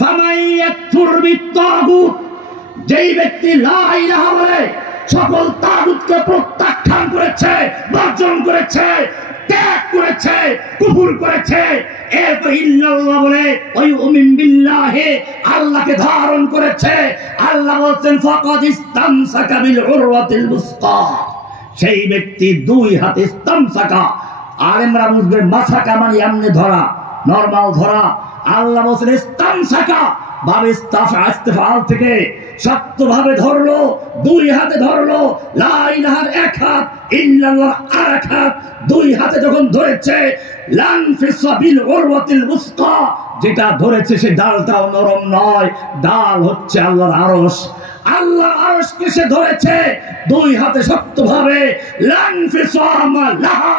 ফামাইয়াকফুর বিত্তাগুত, যেই ব্যক্তি লা ইলাহা বলে সকল তাগুতকে প্রত্যাখ্যান করেছে, বর্জন করেছে, ত্যাগ করেছে, কুফর করেছে, এরপর ইল্লাল্লাহ বলে ওই উমিন বিল্লাহি আল্লাহকে ধারণ করেছে, আল্লাহ বলেন ফাকাদ ইসতামসাকা বিল উরওয়াতিল বুসকা, সেই ব্যক্তি দুই হাতে ইসতামসাকা, আলেমরা বুঝবে মাসাকা মানে এমনি ধরা, নরমাল ধরা। আল্লাহ বলেন ইসতামসাকা ভাবে ইস্তেফাল থেকে শক্তভাবে ধরলো, দুই হাতে ধরলো, লা ইলাহার এক হাত, ইল্লাল্লাহ আর এক হাত, দুই হাতে যখন ধরেছে লানফিসা বিল উরওয়াতিল বুসকা, যেটা ধরেছে সে ডালটাও নরম নয়, ডাল হচ্ছে আল্লাহর আরশ, আল্লাহর আরশকে সে ধরেছে দুই হাতে শক্তভাবে, লানফিসা লাহা।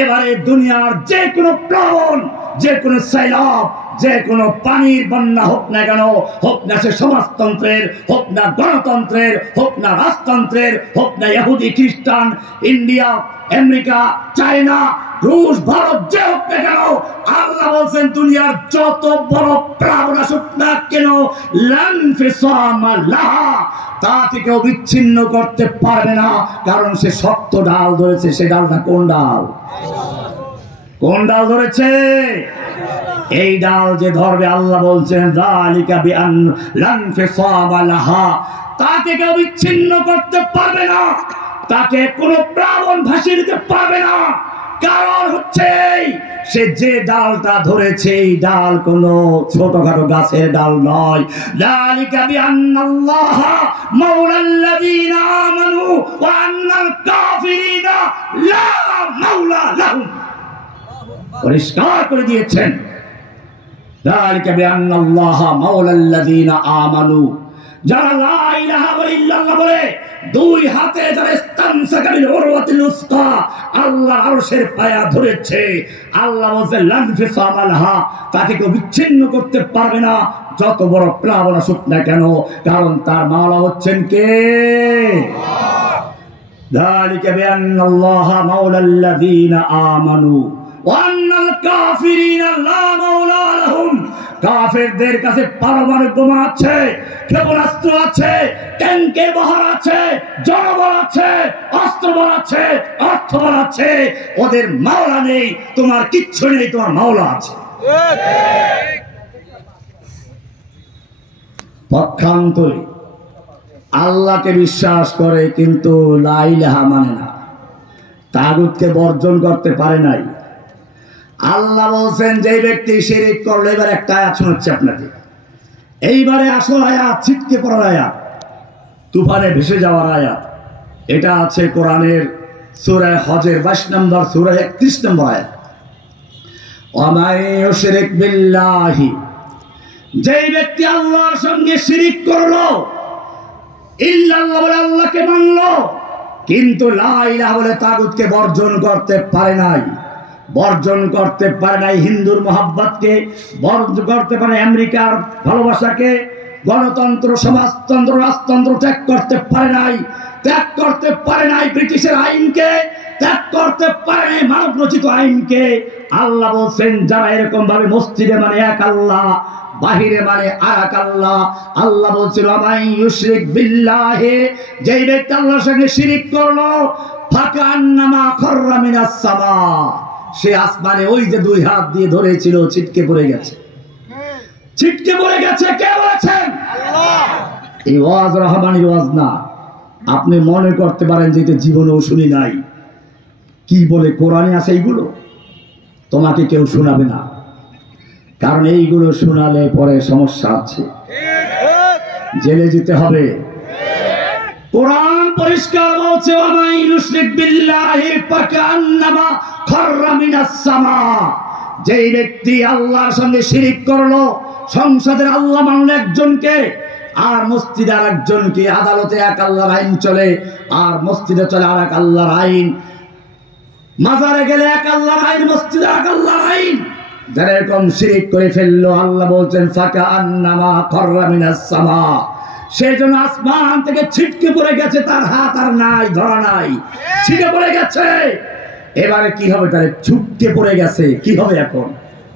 এবারে দুনিয়ার যে কোনো প্লাবন, যে কোনো সৈলাব, যে কোনো পানির বন্যা হোক না কেন, হোক না সে সমাজতন্ত্রের, হোক না গণতন্ত্রের, হোক না রাজতন্ত্রের, হোক না ইহুদি খ্রিস্টান, ইন্ডিয়া, আমেরিকা, চায়না, রুশ, ভারত, যে হোক না কেন, আল্লাহ বলছেন দুনিয়ার যত বড় প্লাবন আসুক না কেন, লানফিসামা লাহা, তা থেকে বিচ্ছিন্ন করতে পারবে না, কারণ সে শক্ত ডাল ধরেছে। সে ডালটা কোন ডাল? কোন ডাল ধরেছে? এই ডাল যে ধরবে, আল্লাহ বলছেন যালিকা বিআন লানফিসামা লাহা, তাকে কেউ বিচ্ছিন্ন করতে পারবে না, তাকে কোনো প্লাবন ভাসিয়ে দিতে পারবে না। কারণ হচ্ছে সে যে ডালটা ধরেছে, এই ডাল কোনো ছোটখাটো গাছের ডাল নয়। যালিকা বিআন্নাল্লাহা মাওলাল্লাযীনা আমানু ওয়া আন্নাল কাফিরিনা লা মাওলা লাহুম, পরিষ্কার করে দিয়েছেন। যালিকা বিআন্নাল্লাহা মাওলাল্লাযীনা আমানু, যারা লা ইলাহা ইল্লাল্লাহ বলে দুই হাতে যারা ইসতামসাকা বিল উরওয়াতিল উসকা, আল্লাহর আরশের পায়া ধরেছে, আল্লাহ বলেন লানফিসামা লাহা, তাকে কেউ বিচ্ছিন্ন করতে পারবে না, যত বড় প্লাবন আসুক না কেন, কারণ তার মাওলা হচ্ছেন কে? যালিকা বিআন্নাল্লাহা মাওলাল্লাযীনা আমানু ওয়া আন্নাল কাফিরিনা লা মাওলা লাহুম, কাফেরদের কাছে পারমাণবিক বোমা আছে, ক্ষেপণাস্ত্র আছে, ট্যাঙ্কের বহর আছে, জনবল আছে, অস্ত্রবল আছে, অর্থবল আছে, ওদের মাওলা নেই, তোমার কিচ্ছু নেই, তোমার মাওলা আছে। পক্ষান্তরে আল্লাহকে বিশ্বাস করে কিন্তু লা ইলাহা মানে না, তাগুতকে বর্জন করতে পারে নাই। আল্লাহ বলছেন যে ব্যক্তি শিরক করলো, এবার একটা আয়াত শোনাচ্ছি আপনাকে, এইবারে আসল আয়াত, ছিটকে পড়ার আয়াত, তুফানে ভেসে যাওয়ার আয়াত। এটা আছে কোরআনের সূরা হজের 22 নম্বর সূরা 31 নম্বর আয়াত। ওয়া মান ইউশরিক বিল্লাহি, যেই ব্যক্তি আল্লাহর সঙ্গে শিরক করলো, ইল্লাল্লাহ বলে আল্লাহকে মানলো, কিন্তু লা ইলাহা বলে তাগুতকে বর্জন করতে পারে নাই, বর্জন করতে পারে নাই হিন্দুর মহাব্বতকে, বর্জন করতে পারে আমেরিকার ভালোবাসাকে, গণতন্ত্র, সমাজতন্ত্র, রাজতন্ত্র ত্যাগ করতে পারে নাই, ত্যাগ করতে পারে নাই ব্রিটিশের আইনকে, ত্যাগ করতে পারে নাই মানব রচিত আইনকে। আল্লাহ বলছেন যারা এরকম ভাবে মসজিদে মানে এক আল্লাহ, বাহিরে মানে আর এক আল্লাহ, আল্লাহ বলছিল ওয়ামান ইউশরিক বিল্লাহি, যেই ব্যক্তি আল্লাহর সঙ্গে শিরক করলো, ফাকান্নামা খাররা মিনাস সামা, সে আসমানে ওই যে দুই হাত দিয়ে ধরেছিল ছিটকে পড়ে গেছে, ছিটকে পড়ে গেছে। কে বলেছেন? আল্লাহ। এই ওয়াজ রহমানি ওয়াজ না, আপনি মনে করতে পারেন যে এটা জীবনেও শুনি নাই, কি বলে কোরআনে আছে এইগুলো, তোমাকে কেউ শোনাবে না, কারণ এইগুলো শোনালে পরে সমস্যা আছে, জেলে যেতে হবে। কোরআন পরিষ্কার বলছে ওয়ামান ইউশরিক বিল্লাহি ফাকান্নামা খাররা মিনাস সামা, যেই ব্যক্তি আল্লাহর সঙ্গে শিরক করলো, সংসদের আল্লাহ মানলো একজনকে, আর মসজিদে আর একজনকে, আদালতে এক আল্লাহর আইন চলে আর মসজিদে চলে আর এক আল্লাহর আইন, মাজারে গেলে এক আল্লাহর আইন, মসজিদে এক আল্লাহর আইন। যারা এরকম শিরক করে ফেললো, আল্লাহ বলছেন ফাকান্নামা খাররা মিনাস সামা, সেই জন্য আসমান থেকে ছিটকে পড়ে গেছে, তার হাত আর নাই, ধরা নাই, ছিটকে পড়ে গেছে। এবারে কি হবে? তারে ছুটকে পড়ে গেছে, কি হবে এখন?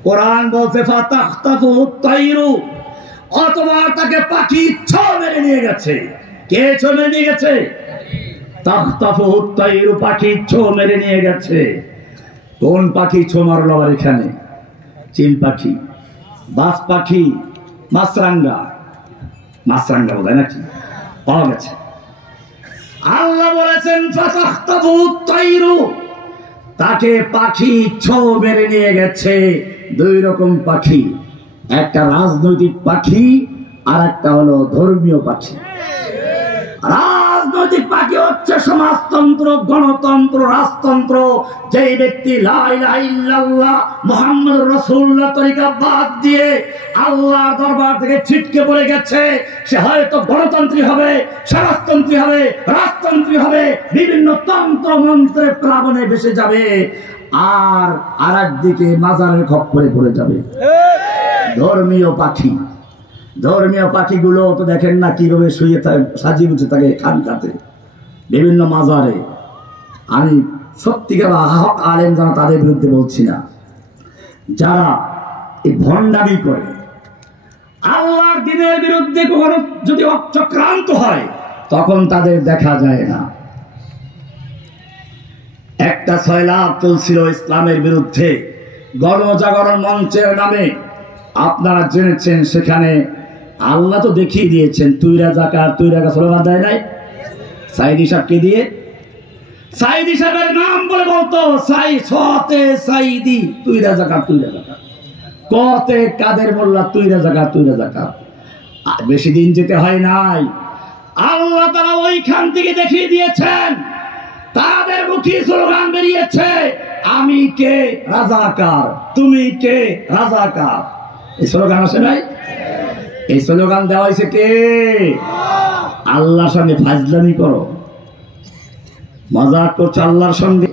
কোরআন বলছে ফাতাখতাফু তাইরু, অথবা তাকে পাখি ছো মেরে নিয়ে গেছে। কে ছো মেরে নিয়ে গেছে? তাখতাফুহু তায়রু, পাখি ছো মেরে নিয়ে গেছে। কোন পাখি ছো মারলো আবার এখানে? চিল পাখি, বাস পাখি, মাছরাঙ্গা, মাছরাঙ্গা বোধ হয় নাকি পাওয়া গেছে। আল্লাহ বলেছেন ফাতাখতাফুহু তায়রু, তাকে পাখি ছো মেরে নিয়ে গেছে। দুই রকম পাখি, একটা রাজনৈতিক পাখি আর একটা হলো ধর্মীয় পাখি। রাজনৈতিক পাখি হচ্ছে সমাজতন্ত্র, গণতন্ত্র, রাজতন্ত্র। যেই ব্যক্তি লা ইলাহা ইল্লাল্লাহ মুহাম্মদুর রাসূলুল্লাহ তরিকা বাদ দিয়ে আল্লাহর দরবার থেকে ছিটকে পড়ে গেছে, সে হয়তো গণতন্ত্রী হবে, সমাজতন্ত্রী হবে, রাজতন্ত্রী হবে, বিভিন্ন তন্ত্র মন্ত্রের প্লাবনে ভেসে যাবে, আর একদিকে মাজারের খপ্পরে পড়ে যাবে। ধর্মীয় পাখি, ধর্মীয় পাখিগুলো তো দেখেন না কিভাবে শুয়ে সাজিয়ে বুঝে থাকে খানকাতে, বিভিন্ন মাজারে। আমি সত্যিকার হক আলেম যারা, তাদের বিরুদ্ধে বলছি না, যারা এই ভণ্ডামি করে আল্লাহর দ্বীনের বিরুদ্ধে কখনো যদি চক্রান্ত হয় তখন তাদের দেখা যায় না। একটা সয়লাব চলছিল ইসলামের বিরুদ্ধে, গণজাগরণ মঞ্চের নামে, আপনারা জেনেছেন। সেখানে আল্লাহ তো দেখিয়ে দিয়েছেন, তুই রাজাকার, তুই রাজা স্লোগান দেয় নাই সাইদি সাহেবকে দিয়ে। সাইদি সাহেবের নাম বলে বলতো সতে সাইদি, তুই রাজাকার, তুই রাজাকার। কতে কাদের মোল্লা, তুই রাজাকার, তুই রাজাকার। বেশি দিন যেতে হয় নাই, আল্লাহ তাআলা ওইখান থেকে দেখিয়ে দিয়েছেন। তাদের মুখে স্লোগান বেরিয়েছে, আমি কে রাজাকার, তুমি কে রাজাকার। এই স্লোগান আসে নাই? এই স্লোগান দেওয়া হয়েছে কে? আল্লাহর সঙ্গে ফাজলামি করো, মজাক করছো আল্লাহর সঙ্গে।